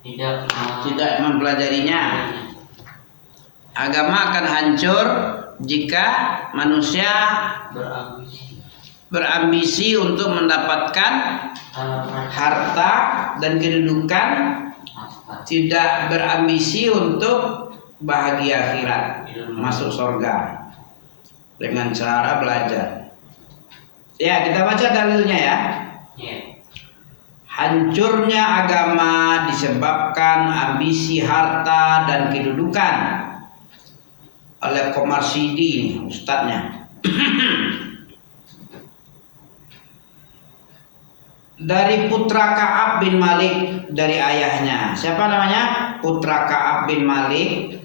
tidak mempelajarinya. Agama akan hancur jika manusia berambisi untuk mendapatkan harta dan kedudukan, tidak berambisi untuk bahagia akhirat, masuk surga dengan cara belajar. Ya, kita baca dalilnya ya. Hancurnya agama disebabkan ambisi harta dan kedudukan. Oleh Komarsidi, ustadznya. Dari putra Ka'ab bin Malik, dari ayahnya. Siapa namanya? Putra Ka'ab bin Malik.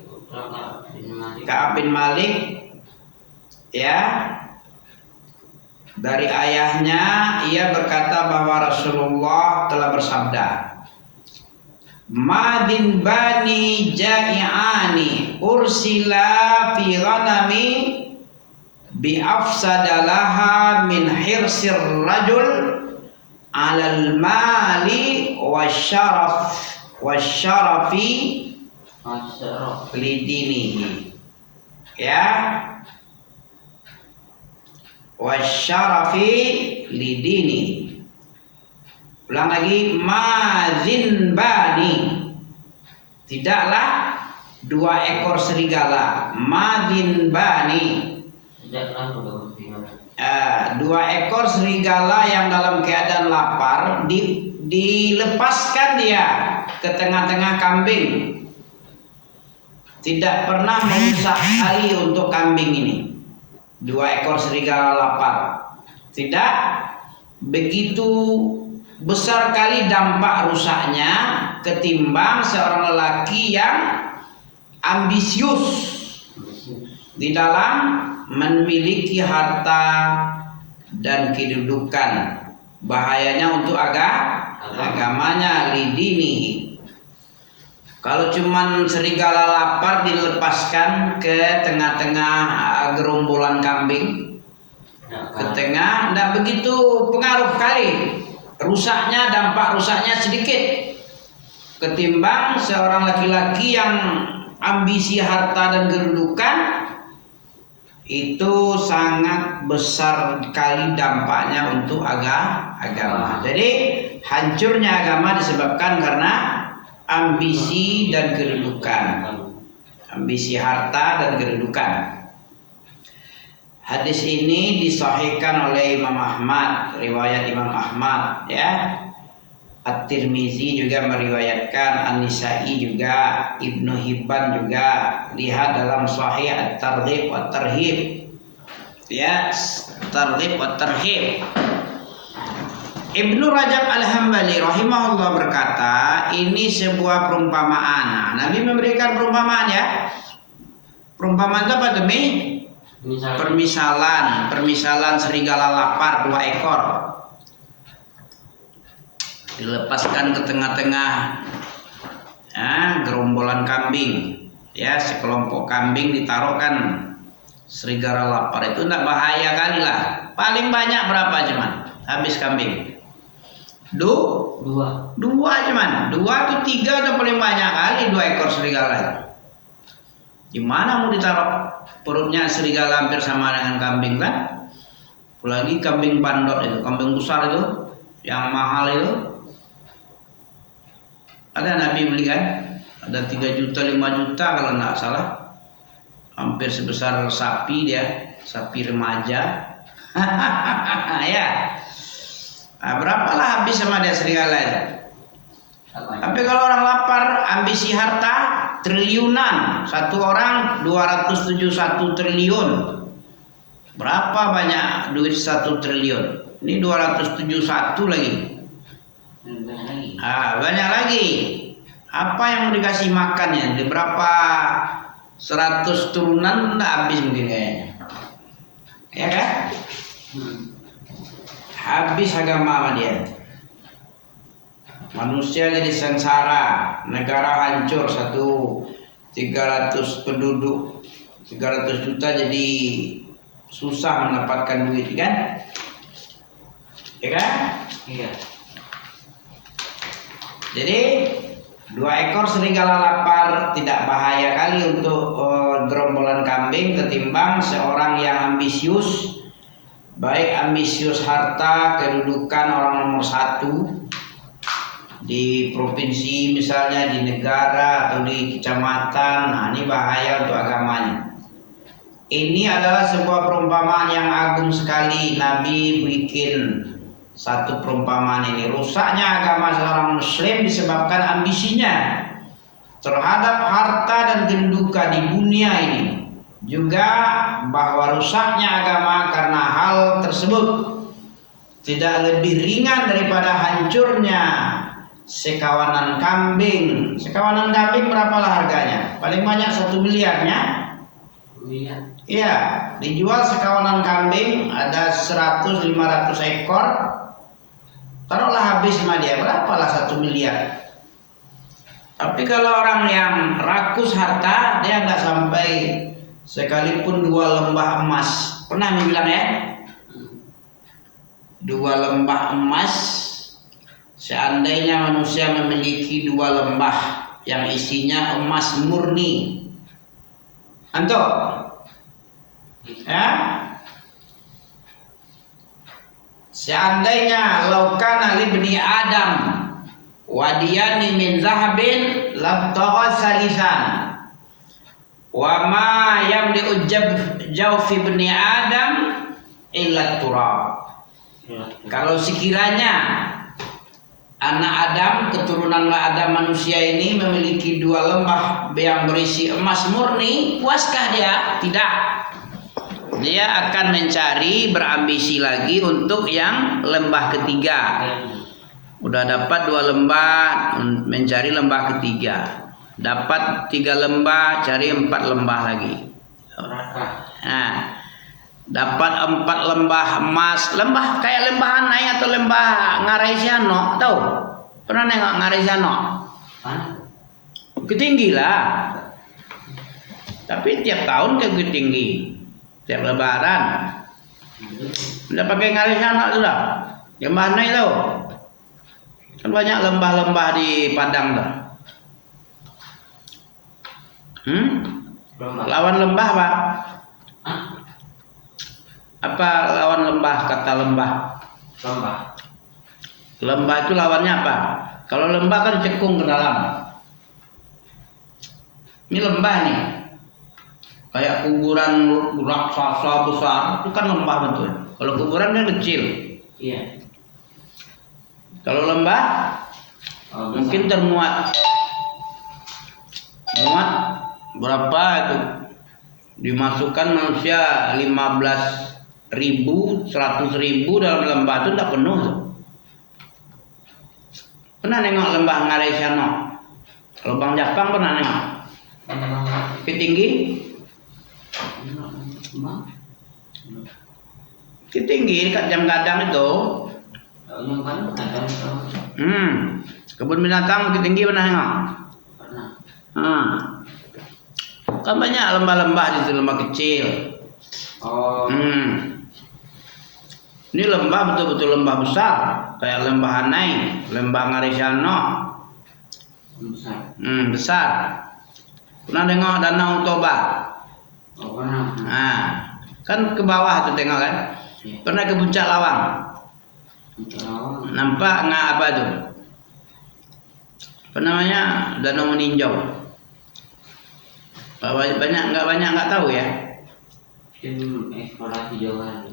Ka'ab bin Malik, ya. Dari ayahnya, ia berkata bahwa Rasulullah telah bersabda, Madin bani ja'i'ani ursila fi ghanami bi afsadalaha min hirsir rajul alal mali wasyarafi lidinihi, ya, wasyarafi lidini. Ulang lagi, mazin bani, tidaklah 2 ekor serigala. Mazin bani, 2 ekor serigala yang dalam keadaan lapar dilepaskan dia ke tengah-tengah kambing. Tidak pernah merusak kali untuk kambing ini. 2 ekor serigala lapar. Tidak begitu besar kali dampak rusaknya ketimbang seorang lelaki yang ambisius di dalam memiliki harta dan kedudukan. Bahayanya untuk agamanya, lidini. Kalau cuman serigala lapar dilepaskan ke tengah-tengah gerombolan kambing, ke tengah, tidak begitu pengaruh kali. Dampak rusaknya sedikit ketimbang seorang laki-laki yang ambisi harta dan kedudukan. Itu sangat besar sekali dampaknya untuk agama. Jadi hancurnya agama disebabkan karena ambisi dan kedudukan, ambisi harta dan kedudukan. Hadis ini disahihkan oleh Imam Ahmad, riwayat Imam Ahmad, ya. At-Tirmizi juga meriwayatkan, An-Nisa'i juga, Ibnu Hibban juga. Lihat dalam Sahih At-Targhib wa Tarhib, ya, Targhib wa Tarhib. Ibnu Rajab Al-Hambali rahimahullah berkata, ini sebuah perumpamaan. Nah, Nabi memberikan perumpamaan, ya. Perumpamaan itu apa demi? Permisalan serigala lapar 2 ekor dilepaskan ke tengah-tengah gerombolan kambing, ya, sekelompok kambing ditaruhkan serigala lapar. Itu tidak bahaya kali lah. Paling banyak berapa cuman habis kambing? 2 cuman 2 atau 3 atau paling banyak kali 2 ekor serigala. Gimana mau ditaruh? Perutnya serigala hampir sama dengan kambing, kan? Apalagi kambing bandot itu, kambing besar itu, yang mahal itu. Ada Nabi beli, kan? Ada 3 juta, 5 juta kalau tidak salah. Hampir sebesar sapi dia, sapi remaja. Ya. Nah, berapalah habis sama dia serigala itu? Tapi kalau orang lapar, ambisi harta triliunan, 1 orang 271 triliun. Berapa banyak duit 1 triliun? Ini 271 lagi. Banyak lagi. Apa yang mau dikasih makannya? Di berapa 100 turunan udah habis mungkin kayaknya. Ya kan? Habis agama sama dia. Manusia jadi sengsara, negara hancur, 300 penduduk, 300 juta jadi susah mendapatkan duit, kan? Ya kan? Iya. Jadi 2 ekor serigala lapar tidak bahaya kali untuk gerombolan kambing ketimbang seorang yang ambisius, baik ambisius harta, kedudukan orang nomor 1 di provinsi misalnya, di negara atau di kecamatan. Nah, ini bahaya untuk agamanya. Ini adalah sebuah perumpamaan yang agung sekali. Nabi bikin satu perumpamaan ini. Rusaknya agama seorang muslim disebabkan ambisinya terhadap harta dan kedudukan di dunia ini. Juga bahwa rusaknya agama karena hal tersebut tidak lebih ringan daripada hancurnya sekawanan kambing. Sekawanan kambing berapalah harganya? Paling banyak 1 miliarnya. Iya, dijual sekawanan kambing ada 100-500 ekor. Taruhlah habis sama dia, berapalah 1 miliar. Tapi kalau orang yang rakus harta, dia nggak sampai sekalipun 2 lembah emas. Pernah bilang ya? 2 lembah emas. Seandainya manusia memiliki 2 lembah yang isinya emas murni, antum, ya? Seandainya laukana libni Adam wadiyani min zahabin labtagha salisan wa ma yamli'u jawfi ibni Adam illa turab. Kalau sekiranya anak Adam, keturunan Adam manusia ini memiliki 2 lembah yang berisi emas murni, puaskah dia? Tidak. Dia akan mencari, berambisi lagi untuk yang lembah ketiga. Udah dapat 2 lembah, mencari lembah ketiga. Dapat 3 lembah, cari 4 lembah lagi. Nah, dapat 4 lembah emas, lembah kayak lembah Anai atau lembah Ngarai Siano, tahu? Pernah nengok Ngarai Siano? Bukit Tinggi lah. Tapi tiap tahun ke Bukit Tinggi, tiap Lebaran. Udah pakai Ngarai Siano sudah. Lembah Anai tahu? Kan banyak lembah-lembah di Padang tuh. Lawan lembah Pak? Apa lawan lembah, kata lembah? Lembah itu lawannya apa? Kalau lembah kan cekung ke dalam. Ini lembah nih. Kayak kuburan raksasa besar, itu kan lembah betul. Kalau kuburan kan kecil. Iya. Kalau lembah mungkin termuat. Muat berapa itu? Dimasukkan manusia 15.000, 100.000 dalam lembah itu tidak penuh tuh. Pernah nengok lembah Ngarai Siano? Lubang Japang pernah nengok? Bukit Tinggi? Bukit Tinggi dekat Jam Gadang itu. Kebun binatang Bukit Tinggi pernah nengok? Pernah. Kan banyak lembah-lembah di situ, lembah kecil. Ini lembah betul-betul lembah besar, kayak lembah Anai, lembah Ngarai Siano. Besar. Pernah tengok Danau Toba? Pernah. Nah, kan ke bawah tuh tengok kan? Pernah ke Puncak Lawang? Nampak nggak apa tuh? Apa namanya? Danau Meninjau. Nggak banyak nggak tahu ya? Eksplorasi Jawa.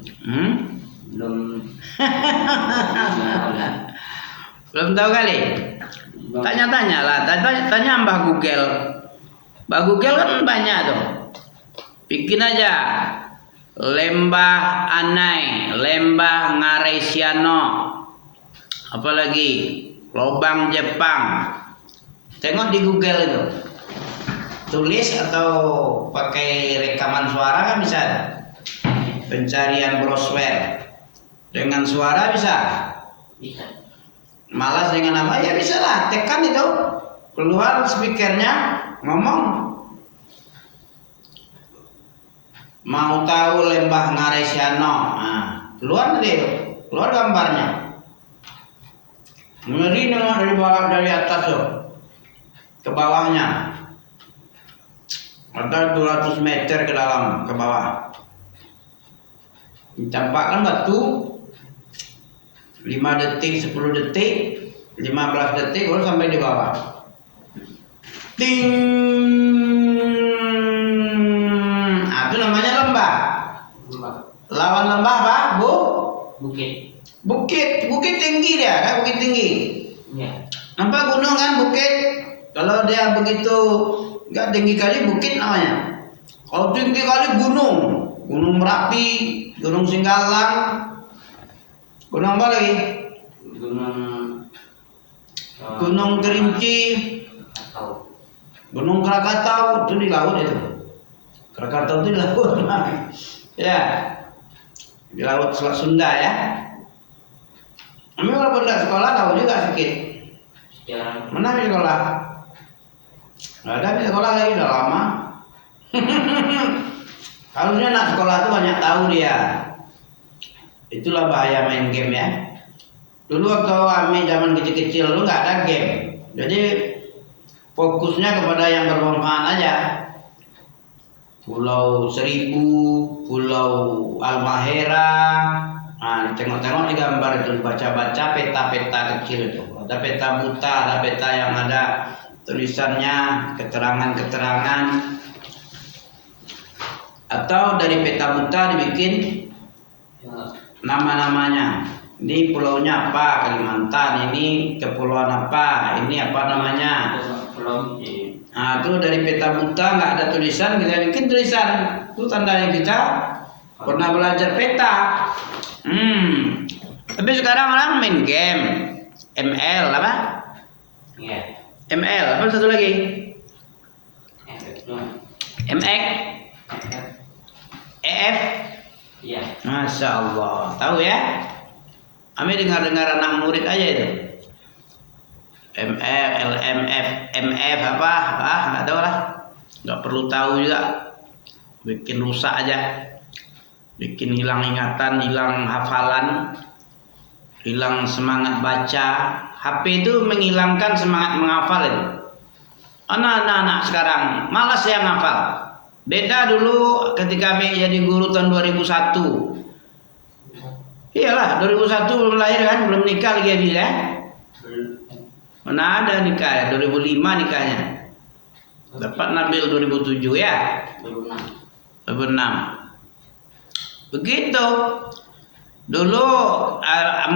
Belum tahu kali. Tanya-tanya lah, tanya Mbah Google. Mbah Google kan banyak tuh. Bikin aja lembah Anai, lembah Ngarai Siano, apalagi lubang Jepang. Tengok di Google itu. Tulis atau pakai rekaman suara kan bisa. Pencarian browser dengan suara bisa. Malas dengan apa ya bisa lah, tekan itu keluar speakernya ngomong. Mau tahu lembah Ngarai Siano, nah, keluar nanti itu, keluar gambarnya. Ngeri nengok dari bawah, dari atas tuh ke bawahnya. Ada 200 meter ke dalam, ke bawah. Campakkan batu 5 detik, 10 detik, 15 detik baru sampai di bawah. Ting. Itu namanya lembah. Lawan lembah apa, Bu? Bukit. Bukit tinggi dia, kan bukit tinggi. Iya. Nampak gunung kan bukit. Kalau dia begitu nggak tinggi kali bukit namanya. Kalau tinggi kali gunung, Gunung Merapi, Gunung Singgalang, gunung apa lagi? Gunung Kerinci, Gunung Krakatau, itu di laut itu. Krakatau itu di laut. Ya, di laut Selat Sunda ya. Kami walaupun tidak sekolah tahu juga sedikit. Mana di sekolah? Nggak ada di sekolah lagi, udah lama. Harusnya anak sekolah tuh banyak tahu dia. Itulah bahaya main game ya. Dulu waktu kami zaman kecil-kecil dulu nggak ada game. Jadi fokusnya kepada yang bermanfaat aja. Pulau Seribu, Pulau Almahera. Nah, tengok-tengok di gambar itu, baca-baca peta-peta kecil itu. Ada peta buta, ada peta yang ada tulisannya, keterangan-keterangan. Atau dari peta buta dibikin nama-namanya. Ini pulaunya apa, Kalimantan, ini kepulauan apa, ini apa namanya. Nah, itu dari peta buta nggak ada tulisan, kita bikin tulisan. Itu tandanya kita pernah belajar peta. Tapi sekarang orang main game, ML apa? Iya. ML apa satu lagi? MX, EF. Iya. Masya Allah, tahu ya? Kami dengar anak murid aja itu. MF, LMF, MF apa? Nggak tahu lah. Nggak perlu tahu juga. Bikin rusak aja. Bikin hilang ingatan, hilang hafalan, hilang semangat baca. HP itu menghilangkan semangat menghafal itu. Anak-anak sekarang malas yang hafal. Beda dulu ketika kami jadi guru tahun 2001. Iyalah, 2001 belum lahir kan, belum nikah lagi Abi ya. Mana ada nikah ya, 2005 nikahnya. Dapat Nabil 2007 ya. 2006. Begitu. Dulu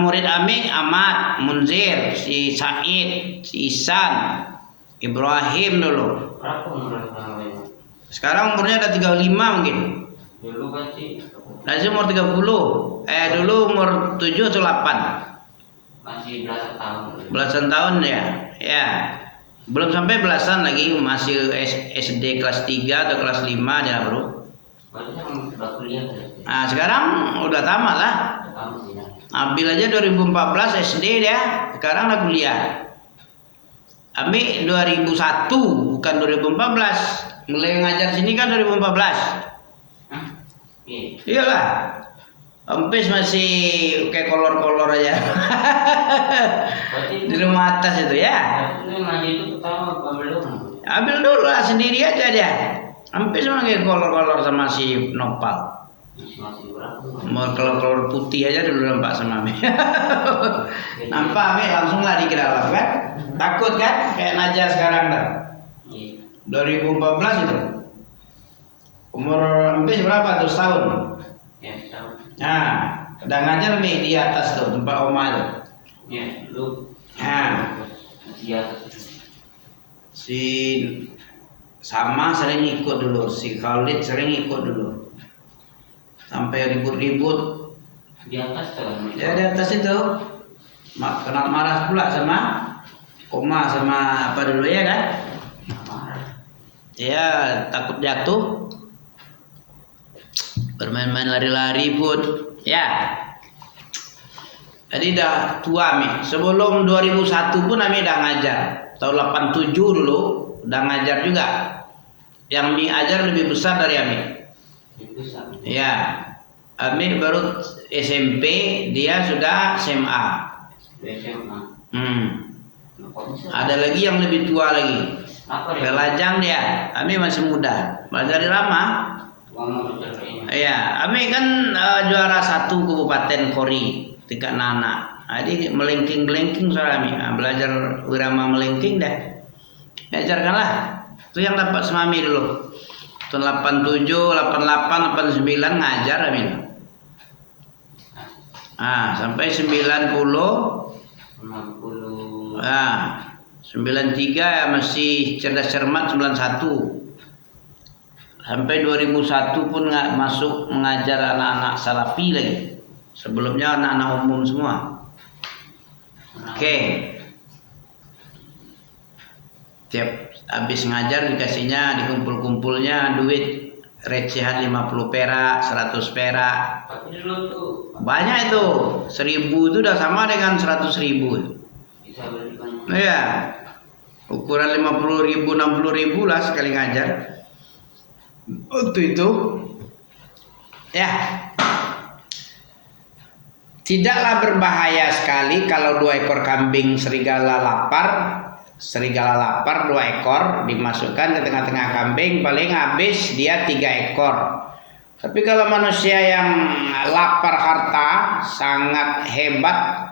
murid Ami Ahmad, Munzir, si Said, si Ihsan, Ibrahim dulu. Berapa umur lain? Sekarang umurnya ada 35 mungkin. Dulu kan sih. Masih umur 30. Dulu umur 7 atau 8. Masih belasan tahun. Belasan tahun ya. Ya. Belum sampai belasan lagi, masih SD kelas 3 atau kelas 5 dia baru. Berarti udah kuliah kan? Nah, sekarang udah tamat lah. Ambil aja 2014 SD dia, sekarang udah kuliah. Ambil 2001 bukan 2014. Mulai ngajar sini kan 2014. Iyalah. Ampis masih kayak kolor-kolor aja. Di rumah atas itu ya. Ini ngaji itu pertama ambil dulu. Ambil dulu lah sendiri aja dia. Ampis memang kayak kolor-kolor sama si Nopal. Masih berapa? Mau kolor putih aja dulu nampak sama Ami. Nampak Ami langsung lari ke dalam kan? Takut kan? Kayak Najah sekarang dah. 2014 itu. Umur Ampis berapa tuh, setahun? Ya, setahun. Nah, udah ngajar Mi di atas tuh tempat Oma tuh. Ya, lu. Nah, Iya. si sama sering ikut dulu, si Khalid sering ikut dulu. Sampai ribut-ribut. Di atas tuh. Ya di atas itu. Kena marah pula sama Oma sama apa dulu ya kan? Marah. Ya takut jatuh. Bermain-main lari-lari pun. Ya. Jadi dah tua Mi. Sebelum 2001 pun Ami dah ngajar. Tahun 87 dulu udah ngajar juga. Yang Mi ajar lebih besar dari Ami. Ya. Ami baru SMP, dia sudah SMA. Kok bisa? Ada lagi yang lebih tua lagi. Apa dia? Pelajang dia. Ami masih muda. Belajar di Rama. Uang belajar ini. Iya, Ami kan juara 1 Kabupaten Kori tingkat Nana. Jadi melengking soal Ami. Belajar wirama melengking dah. Diajarkanlah. Itu yang dapat sama Ami dulu. Tahun 87, 88, 89 ngajar Ami. Sampai 90. 60. 93 ya masih cerdas cermat 91. Sampai 2001 pun nggak masuk mengajar anak-anak salafi lagi. Sebelumnya anak-anak umum semua. Oke. Tiap habis ngajar dikasihnya dikumpul-kumpulnya duit recehan 50 perak, 100 perak. Tapi dulu tuh Banyak itu. 1000 itu udah sama dengan 100.000. bisa beli banyak. Iya. Ukuran 50.000, 60.000 lah sekali ngajar. Waktu itu ya tidaklah berbahaya sekali kalau 2 ekor kambing serigala lapar 2 ekor dimasukkan ke tengah-tengah kambing, paling habis dia 3 ekor. Tapi kalau manusia yang lapar harta, sangat hebat,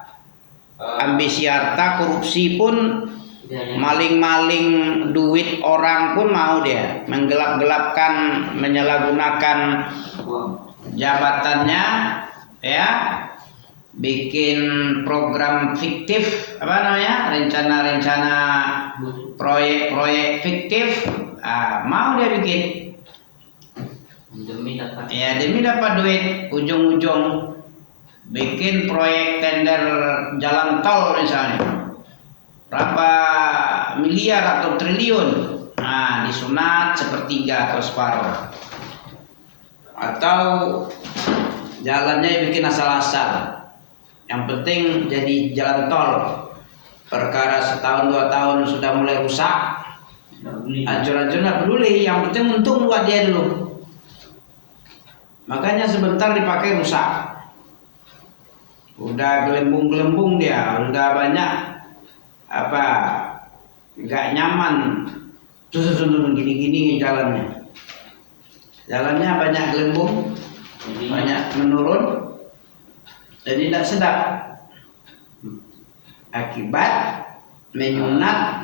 ambisi harta, korupsi pun, maling-maling duit orang pun mau dia, menggelap-gelapkan, menyalahgunakan jabatannya, ya, bikin program fiktif, rencana-rencana proyek-proyek fiktif, mau dia bikin. Demi dapat duit, ujung-ujung bikin proyek tender jalan tol misalnya. Berapa miliar atau triliun, disunat sepertiga atau separuh, atau jalannya bikin asal-asal, yang penting jadi jalan tol. Perkara setahun 2 tahun sudah mulai rusak, hancur-hancur nggak peduli, yang penting untung buat dia dulu. Makanya sebentar dipakai rusak, udah gelembung-gelembung dia, udah banyak nggak nyaman, gini-gini jalannya banyak gelembung, banyak menurun, jadi tidak sedap, akibat menyunat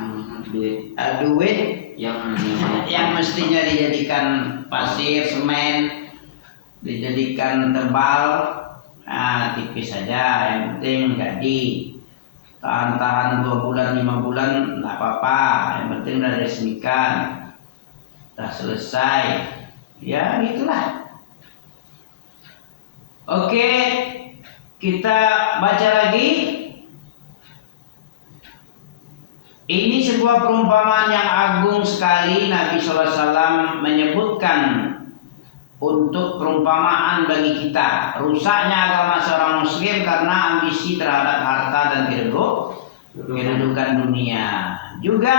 duit yang mestinya dijadikan pasir, semen, dijadikan tebal, tipis saja, yang penting jadi tahan 2 bulan 5 bulan nggak apa-apa, yang penting udah diresmikan, udah selesai, ya gitulah. Oke, kita baca lagi. Ini sebuah perumpamaan yang agung sekali. Nabi SAW menyebutkan untuk perumpamaan bagi kita. Rusaknya agama seorang muslim karena ambisi terhadap harta dan kedudukan dunia. Juga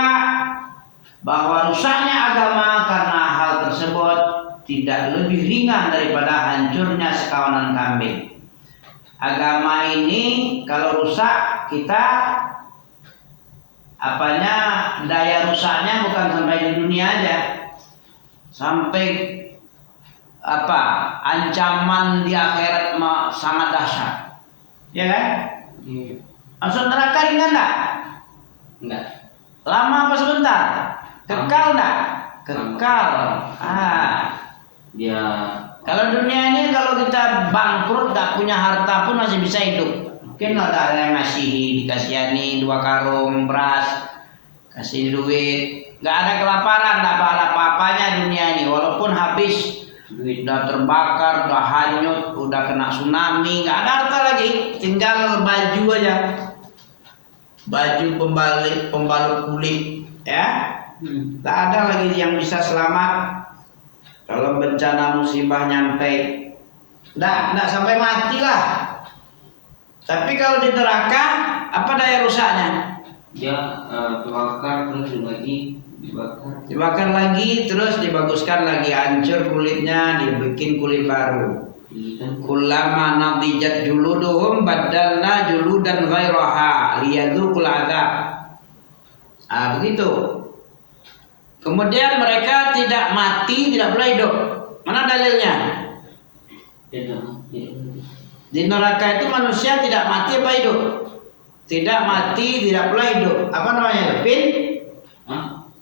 bahwa rusaknya agama karena hal tersebut tidak lebih ringan daripada hancurnya sekawanan kambing. Agama ini kalau rusak, kita daya rusaknya bukan sampai di dunia aja, sampai ancaman di akhirat sangat dahsyat, ya kan? Masuk neraka ringan enggak? Lama apa sebentar? Kekal enggak? Kekal. Dia Kalau dunia ini kalau kita bangkrut, nggak punya harta pun masih bisa hidup. Mungkin ada yang dikasihani 2 karung beras, kasih duit, nggak ada kelaparan, nggak ada apa-apanya dunia ini. Walaupun habis, duit udah terbakar, udah hanyut, udah kena tsunami, nggak ada harta lagi, tinggal baju aja, baju pembalut kulit, ya, nggak ada lagi yang bisa selamat. Kalau bencana musibah nyampe, nggak sampai mati lah. Tapi kalau di neraka, apa daya rusaknya? dia terbakar terus Dibakar lagi, terus dibaguskan lagi, hancur kulitnya, dibikin kulit baru. Kullama nadijat juluduhum badalna juludan ghairaha liyadzuqul adzab. Begitu. Kemudian mereka tidak mati, tidak pula hidup. Mana dalilnya? Di neraka itu manusia tidak mati apa hidup? Tidak mati, tidak pula hidup. Apa namanya?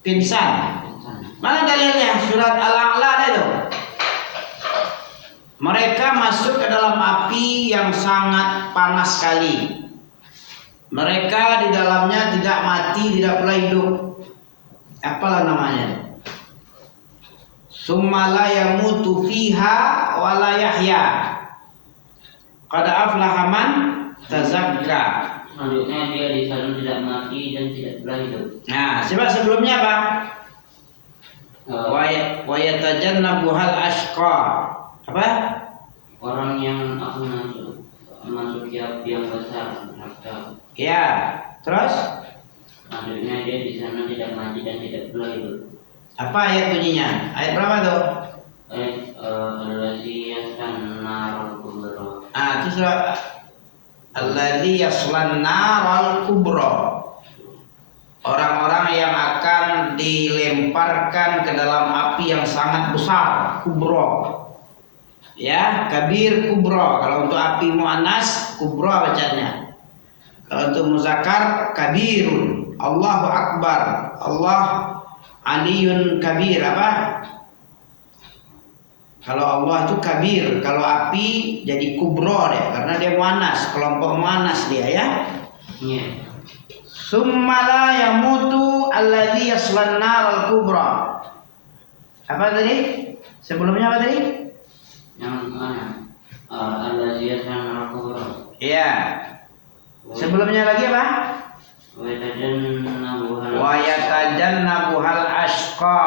Pingsan. Mana dalilnya? Surat Al-A'la ada itu. Mereka masuk ke dalam api yang sangat panas sekali. Mereka di dalamnya tidak mati, tidak pula hidup. Apalah namanya? Summa la yamutu fiha wa la yahya. Qad aflaha man tazakka. Selanjutnya dia di sana tidak mati dan tidak pula hidup. Nah, sebab sebelumnya apa? Wa yatajannabuhal ashqa. Apa? Orang yang akan masuk api yang besar neraka. Ya, terus? Selanjutnya dia di sana tidak mati dan tidak pula hidup. Apa ayat bunyinya? Ayat berapa tuh? Allazi yaslan narul kubra. Itu surat Allazi yaslan naral kubra. Orang-orang yang akan dilemparkan ke dalam api yang sangat besar, kubra. Ya, kabir kubra. Kalau untuk api muannas, kubra bacanya. Kalau untuk muzakkar, kabirun. Allahu akbar. Allah aliyun kabir. Apa? Kalau Allah itu kabir, kalau api jadi kubra deh, karena dia muannas, kelompok muannas dia ya. Iya. Summa la yamutu alladzi yaslan naral kubra. Apa tadi? Sebelumnya apa tadi? Yang mana? Allazi yaslan narul kubra. Iya. Sebelumnya lagi apa? Wa yatajannabuhal ashqa.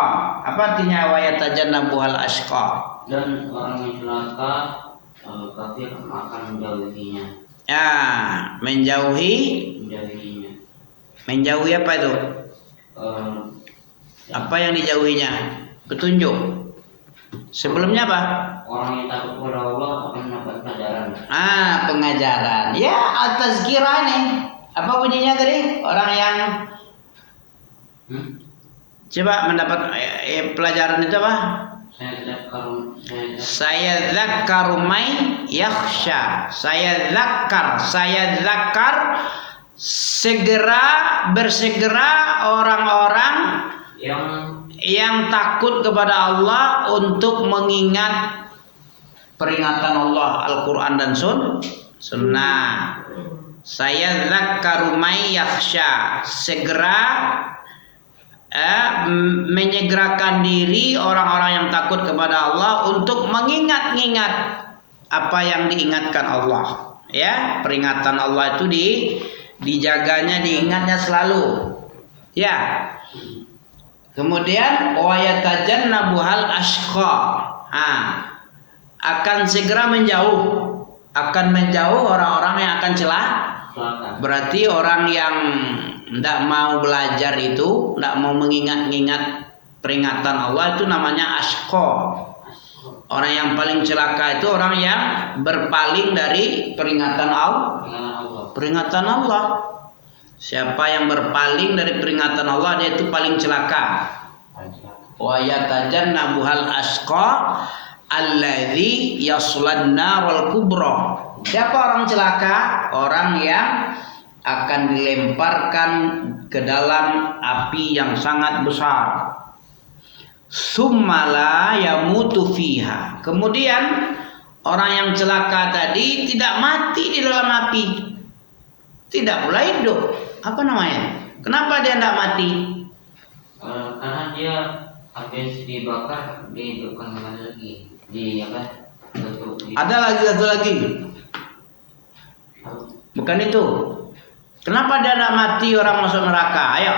Apa artinya wa yatajannabuhal ashqa? Dan orang yang celaka kafir akan menjauhinya. Ya, menjauhinya. Menjauhi apa itu? Apa yang dijauhinya? Petunjuk. Sebelumnya apa? Orang yang takut kepada Allah akan mendapat pelajaran. Pengajaran. Ya, at-tazkirah nih. Apa bunyinya tadi? Orang yang coba mendapat pelajaran itu apa? Saya dzakkaru may yakhsha. Saya zakar bersegera orang-orang yang takut kepada Allah untuk mengingat peringatan Allah, Al-Quran dan Sunnah. Saya dzakkaru may yakhsha. Segera menyegerakan diri orang-orang yang takut kepada Allah untuk mengingat-ingat apa yang diingatkan Allah. Ya, peringatan Allah itu dijaganya, diingatnya selalu. Ya. Kemudian wa yatajannabuhal ashqa. Akan segera menjauh orang-orang yang akan celaka. Berarti orang yang tidak mau belajar itu, tidak mau mengingat-ingat peringatan Allah itu namanya ashqa. Orang yang paling celaka itu orang yang berpaling dari peringatan Allah. Peringatan Allah. Siapa yang berpaling dari peringatan Allah, dia itu paling celaka. Wa yatajannabuhal ashqa alladzi yaslan narul kubra. Siapa orang celaka? Orang yang akan dilemparkan ke dalam api yang sangat besar. Summala yamutu fiha. Kemudian orang yang celaka tadi tidak mati di dalam api, tidak pula hidup. Apa namanya? Kenapa dia tidak mati? Karena dia habis dibakar, dihidupkan kembali lagi. Ada lagi satu lagi. Bukan itu. Kenapa dia tidak mati orang masuk neraka? Ayo.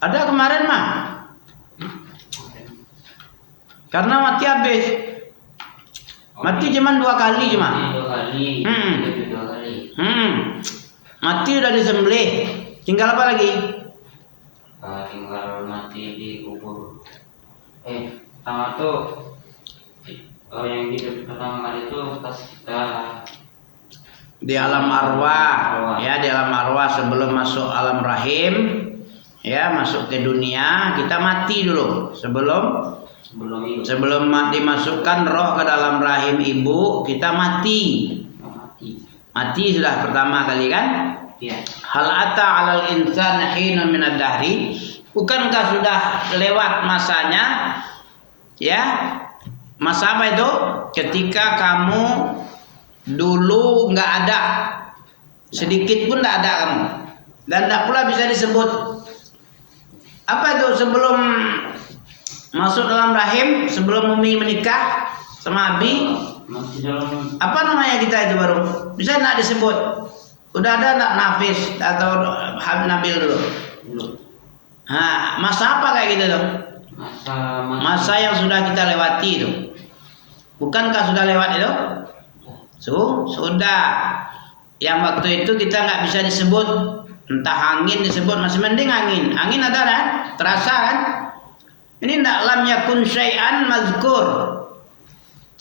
Ada kemarin mah. Karena mati habis. Mati cuma 2 kali cuma. 2 kali. 2 kali. Mati udah disembelih. Tinggal apa lagi? Tinggal mati di kubur. Sama tuh yang hidup pertama kali itu pas kita di alam arwah, ya di alam arwah sebelum masuk alam rahim, ya masuk ke dunia kita mati dulu sebelum dimasukkan roh ke dalam rahim ibu kita mati sudah pertama kali kan? Ya. Hal ata 'alal insan hinun minad dahri, bukankah sudah lewat masanya, ya masa apa itu? Ketika kamu dulu nggak ada, sedikit pun nggak ada kamu, dan tidak pula bisa disebut apa itu sebelum masuk dalam rahim, sebelum Umi menikah sama Abi, apa namanya kita itu baru bisa nggak disebut? Udah ada nggak Nafis atau Nabil dulu? Nah, masa apa kayak gitu tuh? Masa yang sudah kita lewati itu, bukankah sudah lewat itu? Sudah. Yang waktu itu kita nggak bisa disebut, entah angin disebut masih mending angin ada kan? Terasa kan? Ini ndak lam yakun syai'an mazkur.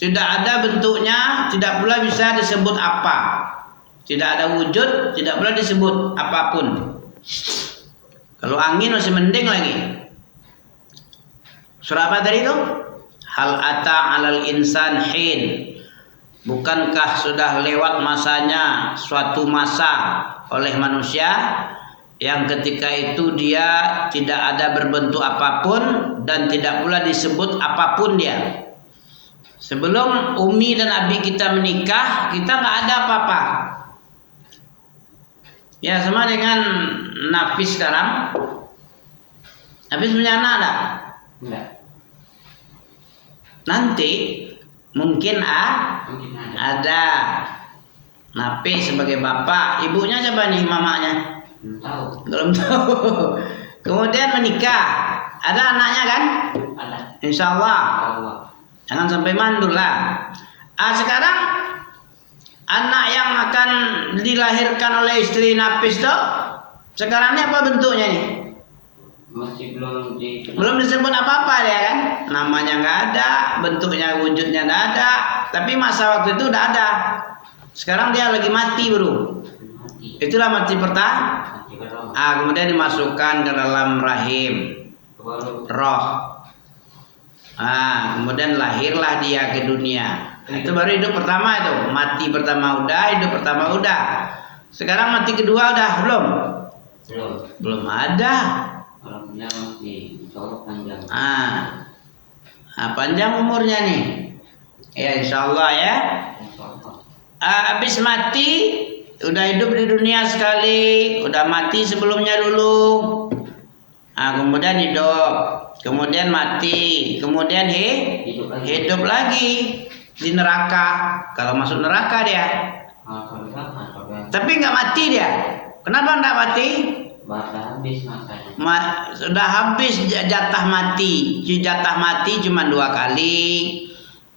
Tidak ada bentuknya, tidak pula bisa disebut apa. Tidak ada wujud, tidak pula disebut apapun. Kalau angin masih mending lagi. Surah apa tadi itu? Hal ata 'alal insan hin. Bukankah sudah lewat masanya suatu masa oleh manusia yang ketika itu dia tidak ada berbentuk apapun dan tidak pula disebut apapun dia. Sebelum Umi dan Abi kita menikah, kita nggak ada apa-apa. Ya sama dengan Nafis sekarang. Nafis punya anak enggak? Enggak. Nanti mungkin ada. Nafis sebagai bapak, ibunya siapa nih mamanya? Belum tahu. Kemudian menikah, ada anaknya kan? Ada. Insya Allah. Jangan sampai mandul lah. Sekarang anak yang akan dilahirkan oleh istri Nafis tuh sekarang ini apa bentuknya nih? Masih belum disebut apa-apa ya kan? Namanya nggak ada, bentuknya wujudnya nggak ada. Tapi masa waktu itu udah ada. Sekarang dia lagi mati bro. Itulah mati pertama. Kemudian dimasukkan ke dalam rahim roh. Kemudian lahirlah dia ke dunia. Itu baru hidup pertama itu. Mati pertama udah, hidup pertama udah. Sekarang mati kedua udah belum? Belum ada. Panjang umurnya nih. Ya insya Allah ya. Habis mati, udah hidup di dunia sekali, udah mati sebelumnya dulu. Kemudian hidup, kemudian mati, kemudian hidup lagi di neraka. Kalau masuk neraka dia. Tapi nggak mati dia. Kenapa nggak mati? Sudah habis jatah mati. Jatah mati cuma 2 kali.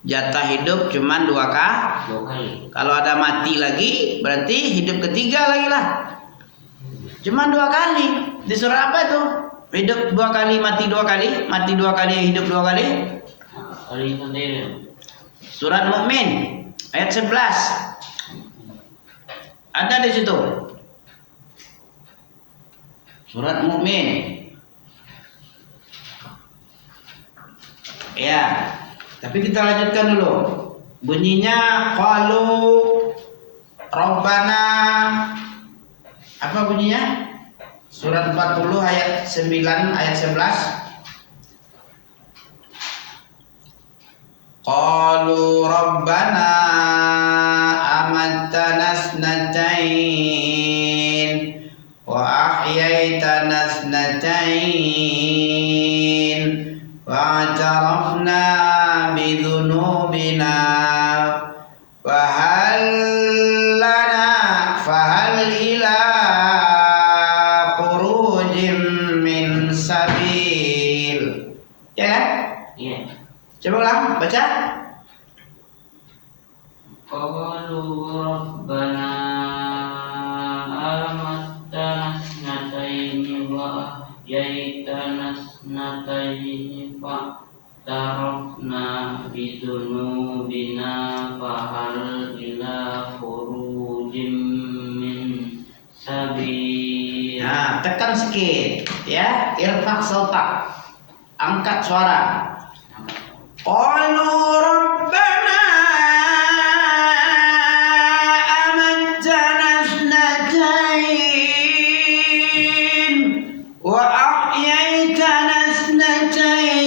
Jatah hidup cuma 2 kali. Kalau ada mati lagi, berarti hidup ketiga lagi lah. Cuma 2 kali. Di surah apa itu? Hidup 2 kali, mati 2 kali, mati 2 kali, hidup 2 kali. Surat Mukmin ayat 11. Ada di situ. Surat Mukmin. Ya. Tapi kita lanjutkan dulu. Bunyinya qalu Rabbana. Apa bunyinya? Surat 40 ayat 9 ayat 11. Qalu Rabbana amattana snatain wa ahyaitana snatain wa atarafna bidhunubina wa hal ila khurujim min sabil. Ya kan? Iya. Coba ulang, baca. Qalu Rabbana amattana snataini wa ahyaitana snataini fa tarafna bidunubina fahal ila khurujim min sabil. Nah, tekan sedikit ya, irfa sautak, angkat suara. Qalu rabbana amattana ithnatayn wa ahyaitana ithnatayn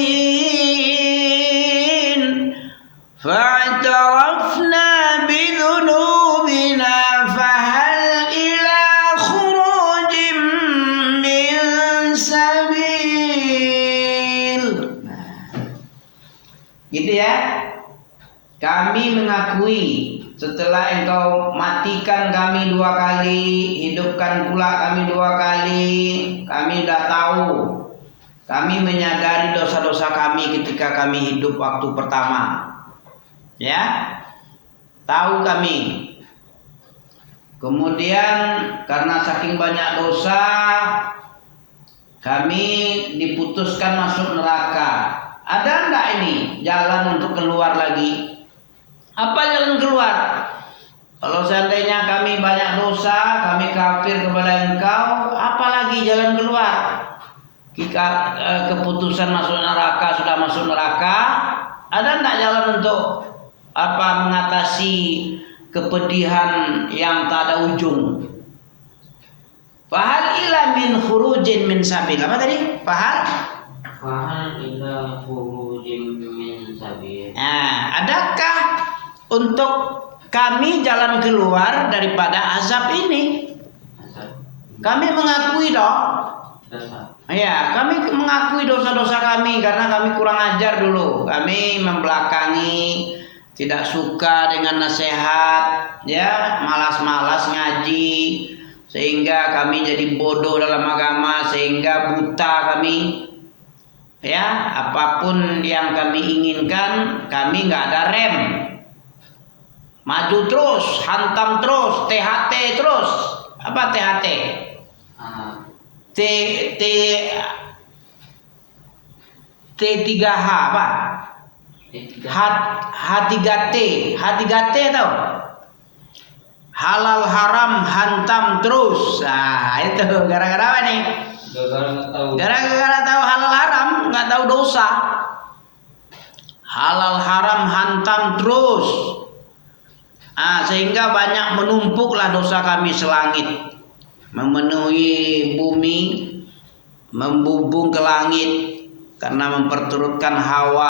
fa'tarafna bidhunubina fahal ila khurujin min sabil. Gitu ya. Kami mengakui setelah engkau matikan kami 2 kali, hidupkan pula kami 2 kali, kami sudah tahu. Kami menyadari dosa-dosa kami ketika kami hidup waktu pertama. Ya. Tahu kami. Kemudian karena saking banyak dosa, kami diputuskan masuk neraka. Ada enggak ini jalan untuk keluar lagi? Apa jalan keluar? Kalau seandainya kami banyak dosa, kami kafir kepada engkau, apalagi jalan keluar? Jika keputusan masuk neraka sudah masuk neraka, ada enggak jalan untuk mengatasi kepedihan yang tak ada ujung? Fahal ila min khurujin min sabil. Apa tadi? Fahal ila khurujim min sabil. Nah, adakah untuk kami jalan keluar daripada azab ini? Kami mengakui dong. Ya, kami mengakui dosa-dosa kami karena kami kurang ajar dulu. Kami membelakangi, tidak suka dengan nasihat, ya, malas-malas ngaji, sehingga kami jadi bodoh dalam agama, sehingga buta kami. Ya, apapun yang kami inginkan, kami nggak ada rem. Maju terus, hantam terus, THT terus. Apa THT? T3H apa? H3T. H3T tau? Halal haram hantam terus. Nah, itu gara-gara apa nih? Gara-gara tahu halal haram, nggak tahu dosa. Halal haram hantam terus. Sehingga banyak menumpuklah dosa kami selangit, memenuhi bumi, membubung ke langit karena memperturutkan hawa.